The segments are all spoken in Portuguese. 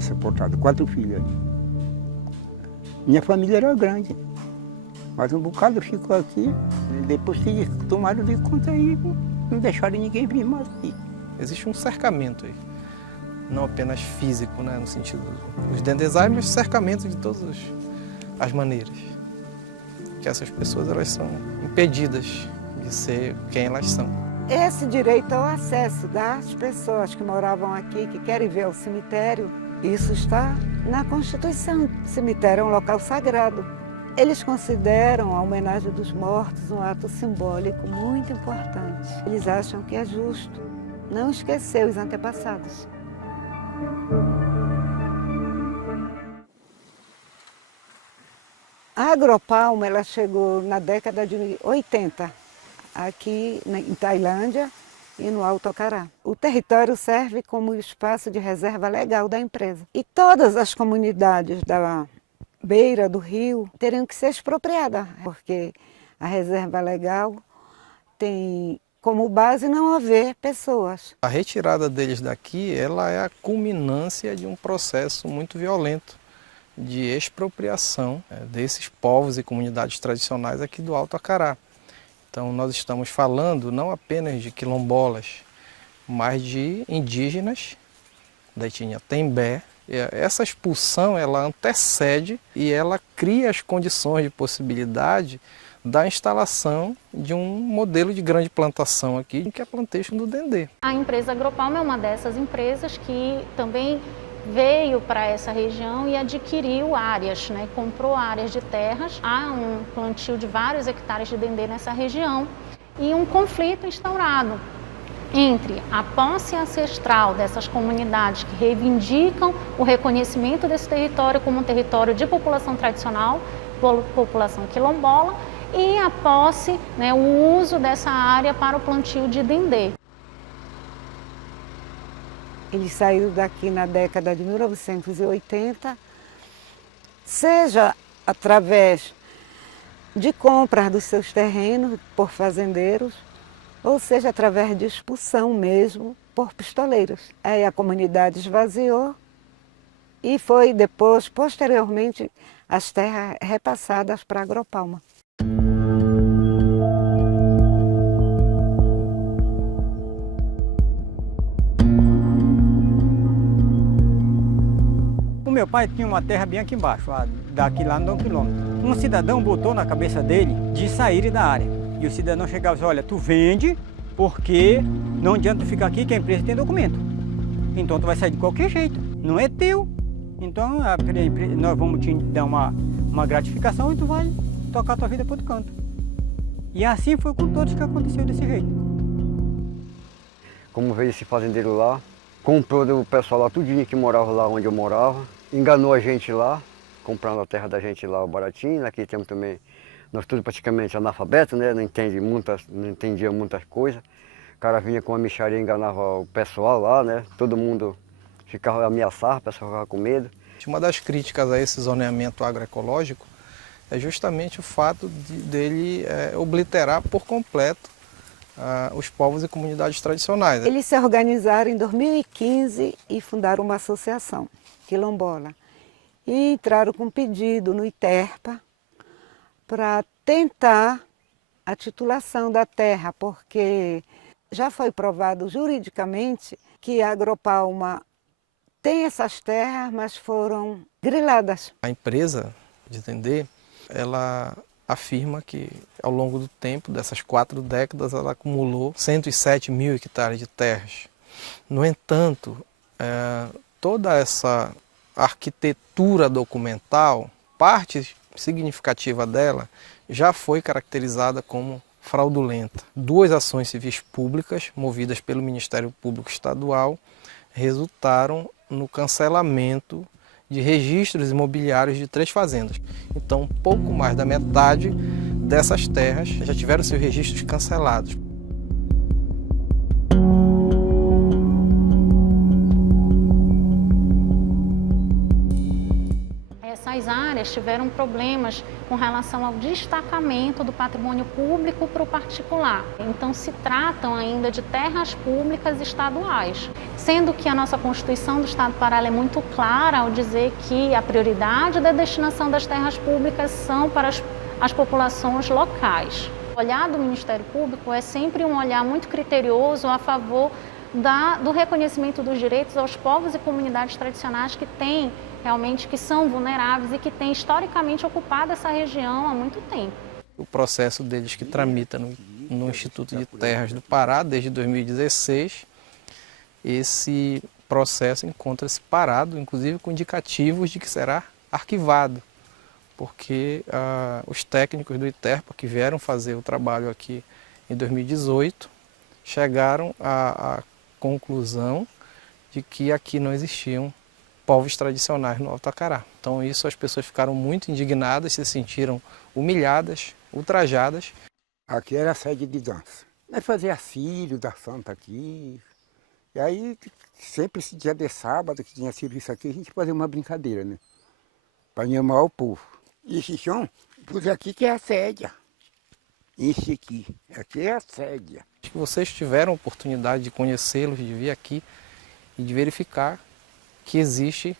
sepultado 4 filhos. Minha família era grande, mas um bocado ficou aqui. Depois que tomaram de conta aí, não deixaram ninguém vir mais aqui. Existe um cercamento aí, não apenas físico, né, no sentido dos dendezais, mas cercamento de todas as maneiras. Que essas pessoas elas são impedidas de ser quem elas são. Esse direito ao acesso das pessoas que moravam aqui, que querem ver o cemitério, isso está na Constituição. O cemitério é um local sagrado. Eles consideram a homenagem dos mortos um ato simbólico muito importante. Eles acham que é justo não esquecer os antepassados. A Agropalma ela chegou na década de 80, aqui em Tailândia e no Alto Acará. O território serve como espaço de reserva legal da empresa. E todas as comunidades da beira do rio teriam que ser expropriadas, porque a reserva legal tem como base não haver pessoas. A retirada deles daqui, ela é a culminância de um processo muito violento de expropriação desses povos e comunidades tradicionais aqui do Alto Acará. Então nós estamos falando não apenas de quilombolas, mas de indígenas da etnia Tembé. Essa expulsão ela antecede e ela cria as condições de possibilidade da instalação de um modelo de grande plantação aqui, que é a Plantation do Dendê. A empresa Agropalma é uma dessas empresas que também veio para essa região e adquiriu áreas, né? Comprou áreas de terras. Há um plantio de vários hectares de dendê nessa região e um conflito instaurado entre a posse ancestral dessas comunidades que reivindicam o reconhecimento desse território como um território de população tradicional, população quilombola, e a posse, né, o uso dessa área para o plantio de dendê. Eles saíram daqui na década de 1980, seja através de compras dos seus terrenos por fazendeiros, ou seja através de expulsão mesmo por pistoleiros. Aí a comunidade esvaziou e foi depois, posteriormente, as terras repassadas para a Agropalma. O meu pai tinha uma terra bem aqui embaixo, daqui lá não 1 quilômetro. Um cidadão botou na cabeça dele de sair da área. E o cidadão chegava e disse, olha, tu vende porque não adianta tu ficar aqui que a empresa tem documento. Então tu vai sair de qualquer jeito, não é teu. Então nós vamos te dar uma gratificação e tu vai tocar a tua vida para outro canto. E assim foi com todos que aconteceu desse jeito. Como veio esse fazendeiro lá, comprou do pessoal lá tudinho que morava lá onde eu morava, enganou a gente lá, comprando a terra da gente lá baratinho. Aqui temos também, nós todos praticamente analfabetos, né? Não entendia muitas coisas. O cara vinha com uma mixaria e enganava o pessoal lá, né? Todo mundo ficava ameaçado, o pessoal ficava com medo. Uma das críticas a esse zoneamento agroecológico é justamente o fato dele obliterar por completo os povos e comunidades tradicionais. Eles se organizaram em 2015 e fundaram uma associação quilombola. E entraram com um pedido no ITERPA para tentar a titulação da terra, porque já foi provado juridicamente que a Agropalma tem essas terras, mas foram griladas. A empresa de Dendê, ela afirma que ao longo do tempo, dessas 4 décadas, ela acumulou 107 mil hectares de terras. No entanto, toda essa arquitetura documental, parte significativa dela, já foi caracterizada como fraudulenta. 2 ações civis públicas, movidas pelo Ministério Público Estadual, resultaram no cancelamento de registros imobiliários de 3 fazendas. Então, pouco mais da metade dessas terras já tiveram seus registros cancelados. Essas áreas áreas tiveram problemas com relação ao destacamento do patrimônio público para o particular. Então se tratam ainda de terras públicas estaduais, sendo que a nossa Constituição do Estado do Pará é muito clara ao dizer que a prioridade da destinação das terras públicas são para as populações locais. O olhar do Ministério Público é sempre um olhar muito criterioso a favor do reconhecimento dos direitos aos povos e comunidades tradicionais que são vulneráveis e que têm historicamente ocupado essa região há muito tempo. O processo deles que tramita no Instituto de Terras do Pará desde 2016, esse processo encontra-se parado, inclusive com indicativos de que será arquivado, porque os técnicos do ITERPA que vieram fazer o trabalho aqui em 2018 chegaram à conclusão de que aqui não existiam povos tradicionais no Alto Acará. Então isso, as pessoas ficaram muito indignadas, se sentiram humilhadas, ultrajadas. Aqui era a sede de dança. Nós fazia filho da santa aqui. E aí, sempre esse dia de sábado que tinha serviço aqui, a gente fazia uma brincadeira, né? Para animar o povo. E esse chão, pus aqui que é a sede. Esse aqui é a sede. Vocês tiveram a oportunidade de conhecê-los, de vir aqui e de verificar que existe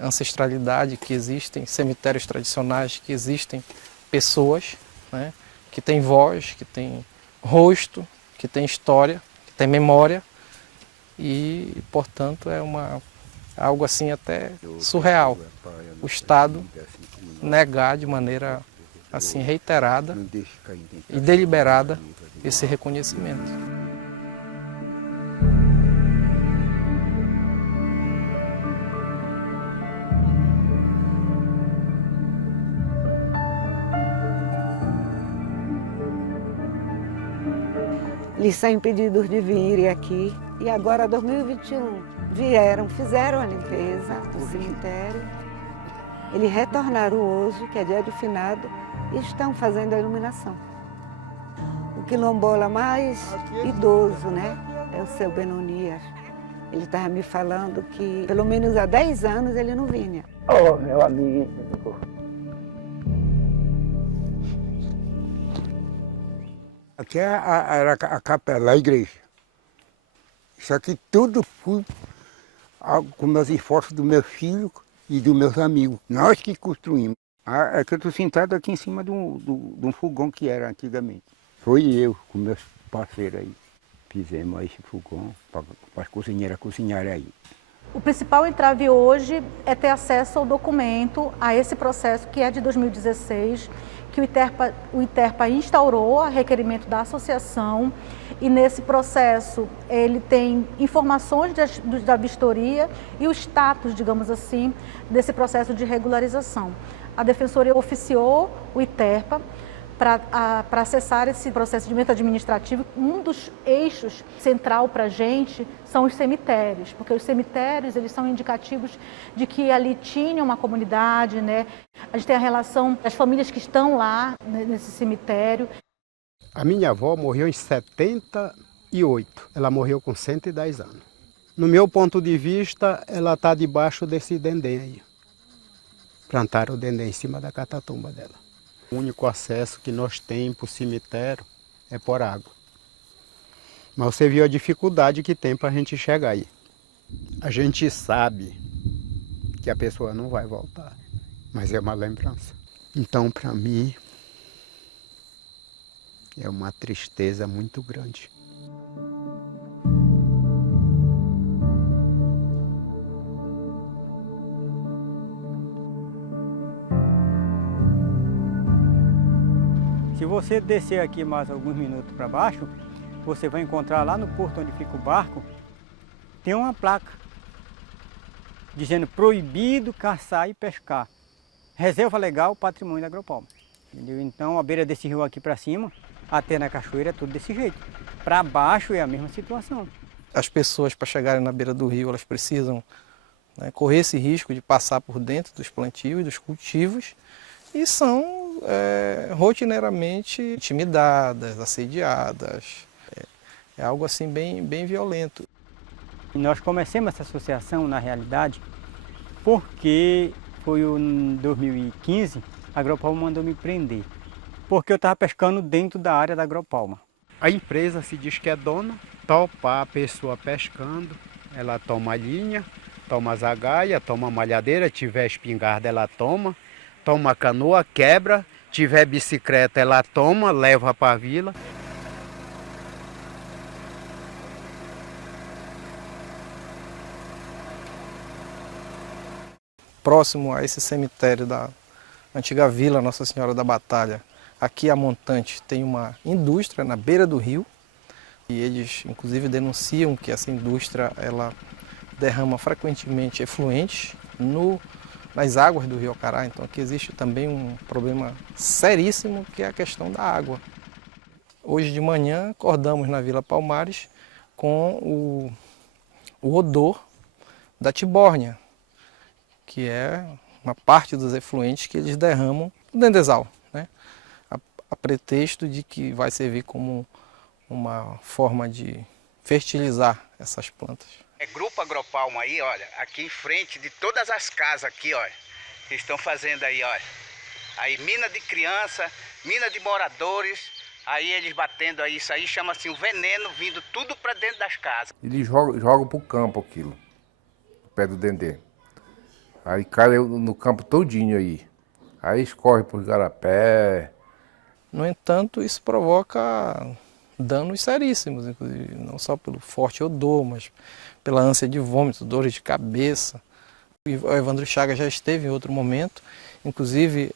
ancestralidade, que existem cemitérios tradicionais, que existem pessoas, né, que têm voz, que têm rosto, que têm história, que têm memória e, portanto, é algo assim até surreal. O Estado negar de maneira assim reiterada e deliberada esse reconhecimento. Eles são impedidos de virem aqui e agora, 2021, fizeram a limpeza do cemitério. Eles retornaram hoje, que é dia de finado, e estão fazendo a iluminação. O quilombola mais idoso, né, é o seu Benonias. Ele estava me falando que pelo menos há 10 anos ele não vinha. Oh, meu amigo. Aqui era a capela, a igreja. Isso aqui tudo foi com meus esforços dos meus filhos e dos meus amigos. Nós que construímos. É que eu estou sentado aqui em cima de um fogão que era antigamente. Foi eu com meus parceiros aí. Fizemos esse fogão para as cozinheiras cozinharem aí. O principal entrave hoje é ter acesso ao documento, a esse processo que é de 2016, que o ITERPA instaurou a requerimento da associação, e nesse processo ele tem informações da vistoria e o status, digamos assim, desse processo de regularização. A Defensoria oficiou o ITERPA para acessar esse procedimento administrativo. Um dos eixos central para a gente são os cemitérios, porque os cemitérios eles são indicativos de que ali tinha uma comunidade, né? A gente tem a relação das famílias que estão lá, né, nesse cemitério. A minha avó morreu em 78, ela morreu com 110 anos. No meu ponto de vista, ela está debaixo desse dendê aí. Plantaram o dendê em cima da catatumba dela. O único acesso que nós temos para o cemitério é por água. Mas você viu a dificuldade que tem para a gente chegar aí. A gente sabe que a pessoa não vai voltar, mas é uma lembrança. Então, para mim, é uma tristeza muito grande. Se você descer aqui mais alguns minutos para baixo, você vai encontrar lá no porto onde fica o barco, tem uma placa dizendo proibido caçar e pescar. Reserva legal, patrimônio da Agropalma. Entendeu? Então a beira desse rio aqui para cima, até na cachoeira é tudo desse jeito. Para baixo é a mesma situação. As pessoas, para chegarem na beira do rio, elas precisam, né, correr esse risco de passar por dentro dos plantios, dos cultivos, e são rotineiramente intimidadas, assediadas. É algo assim bem violento. E nós começamos essa associação, na realidade, porque foi em 2015, a Agropalma mandou me prender, porque eu estava pescando dentro da área da Agropalma. A empresa se diz que é dona, topa a pessoa pescando, ela toma a linha, toma as agaias, toma a malhadeira, tiver espingarda ela toma a canoa, quebra, tiver bicicleta ela toma, leva para a vila. Próximo a esse cemitério da antiga vila Nossa Senhora da Batalha, aqui a montante tem uma indústria na beira do rio e eles inclusive denunciam que essa indústria ela derrama frequentemente efluentes nas águas do rio Acará. Então aqui existe também um problema seríssimo que é a questão da água. Hoje de manhã acordamos na Vila Palmares com o odor da tibórnia, que é uma parte dos efluentes que eles derramam no Dendezal, né? A pretexto de que vai servir como uma forma de fertilizar essas plantas. É Grupo Agropalma aí, olha, aqui em frente de todas as casas aqui, olha, que estão fazendo aí, olha. Aí mina de criança, mina de moradores, aí eles batendo aí, isso aí chama-se o veneno vindo tudo para dentro das casas. Eles jogam pro campo aquilo, no pé do dendê. Aí cai no campo todinho aí escorre por igarapé. No entanto, isso provoca danos seríssimos, inclusive, não só pelo forte odor, mas pela ânsia de vômito, dores de cabeça. O Evandro Chagas já esteve em outro momento, inclusive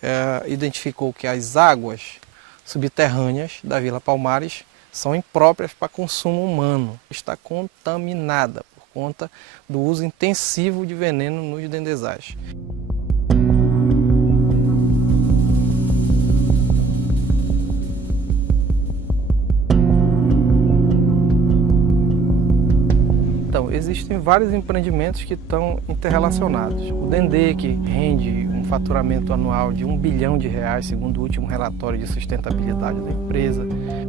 identificou que as águas subterrâneas da Vila Palmares são impróprias para consumo humano. Está contaminada por conta do uso intensivo de veneno nos dendezais. Então, existem vários empreendimentos que estão interrelacionados. O Dendê, que rende um faturamento anual de R$1 bilhão, segundo o último relatório de sustentabilidade da empresa.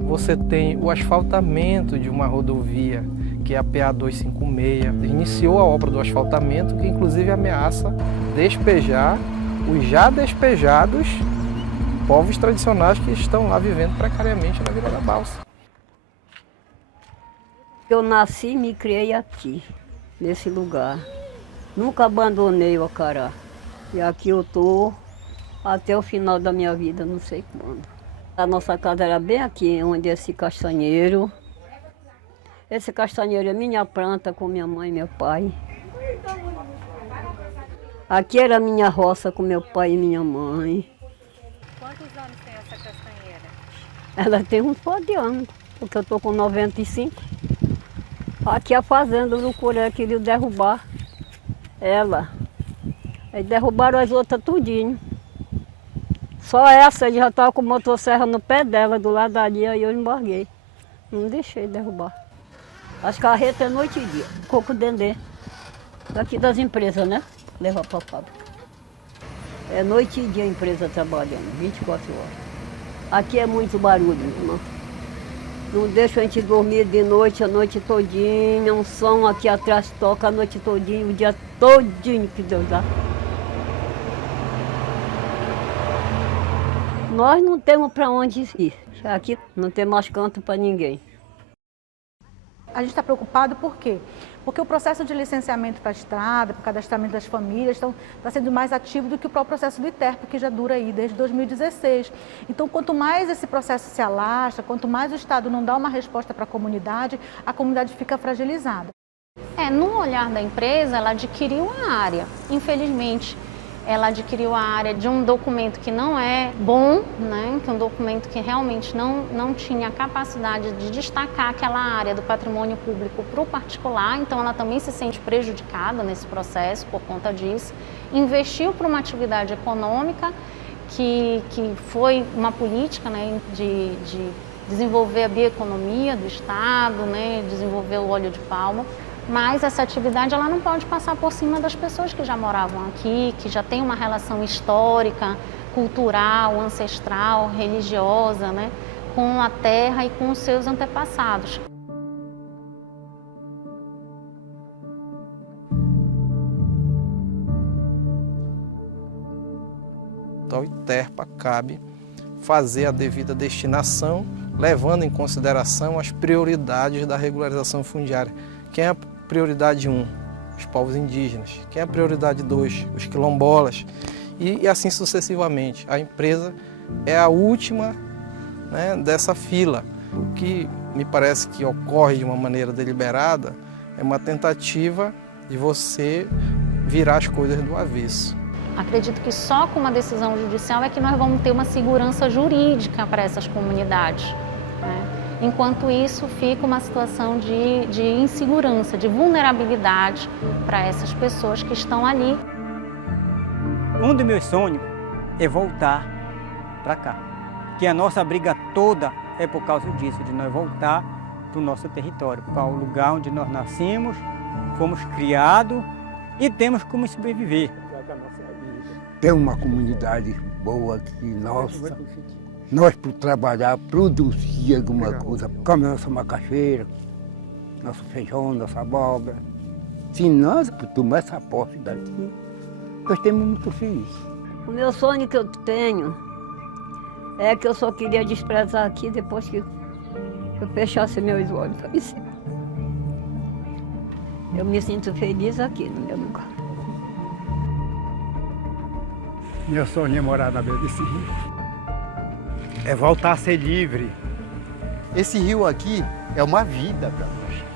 Você tem o asfaltamento de uma rodovia, que é a PA 256. Iniciou a obra do asfaltamento, que inclusive ameaça despejar os já despejados povos tradicionais que estão lá vivendo precariamente na Vila da Balsa. Eu nasci e me criei aqui, nesse lugar. Nunca abandonei o Acará. E aqui eu estou até o final da minha vida, não sei quando. A nossa casa era bem aqui, onde é esse castanheiro. Esse castanheiro é minha planta com minha mãe e meu pai. Aqui era minha roça com meu pai e minha mãe. Quantos anos tem essa castanheira? Ela tem uns 4 anos, porque eu estou com 95. Aqui a fazenda do Coré queria derrubar ela. Aí derrubaram as outras tudinho. Só essa, ele já estava com motosserra no pé dela, do lado ali, aí eu embarguei. Não deixei derrubar. As carretas é noite e dia. Coco Dendê. Daqui das empresas, né? Levar para a fábrica. É noite e dia a empresa trabalhando, 24 horas. Aqui é muito barulho, irmão. Não deixa a gente dormir de noite, a noite todinha. Um som aqui atrás toca a noite todinha, o dia todinho que Deus dá. Nós não temos para onde ir. Aqui não tem mais canto para ninguém. A gente está preocupado por quê? Porque o processo de licenciamento para a estrada, para o cadastramento das famílias, está sendo mais ativo do que o próprio processo do ITERPA, que já dura aí desde 2016. Então, quanto mais esse processo se alastra, quanto mais o Estado não dá uma resposta para a comunidade fica fragilizada. No olhar da empresa, ela adquiriu a área, infelizmente. Ela adquiriu a área de um documento que não é bom, né? Que é um documento que realmente não tinha capacidade de destacar aquela área do patrimônio público para o particular, então ela também se sente prejudicada nesse processo por conta disso. Investiu para uma atividade econômica que foi uma política, né, de desenvolver a bioeconomia do Estado, né, desenvolver o óleo de palma. Mas essa atividade ela não pode passar por cima das pessoas que já moravam aqui, que já têm uma relação histórica, cultural, ancestral, religiosa, né, com a terra e com os seus antepassados. junto ao ITERPA, cabe fazer a devida destinação, levando em consideração as prioridades da regularização fundiária. Quem é a prioridade 1? Os povos indígenas. Quem é a prioridade 2? Os quilombolas. E assim sucessivamente. A empresa é a última, né, dessa fila. O que me parece que ocorre de uma maneira deliberada é uma tentativa de você virar as coisas do avesso. Acredito que só com uma decisão judicial é que nós vamos ter uma segurança jurídica para essas comunidades, né? Enquanto isso, fica uma situação de insegurança, de vulnerabilidade para essas pessoas que estão ali. Um dos meus sonhos é voltar para cá. Que a nossa briga toda é por causa disso, de nós voltar para o nosso território, para o lugar onde nós nascemos, fomos criados e temos como sobreviver. Tem uma comunidade boa aqui, nossa. Nós, por trabalhar, produzir alguma coisa, como a nossa macaxeira, nosso feijão, nossa abóbora. Se nós tomar essa posse daqui, nós estamos muito felizes. O meu sonho que eu tenho é que eu só queria desprezar aqui depois que eu fechasse meus olhos. Eu me sinto feliz aqui no meu lugar. Meu sonho é morar na beira desse rio. É voltar a ser livre. Esse rio aqui é uma vida para nós.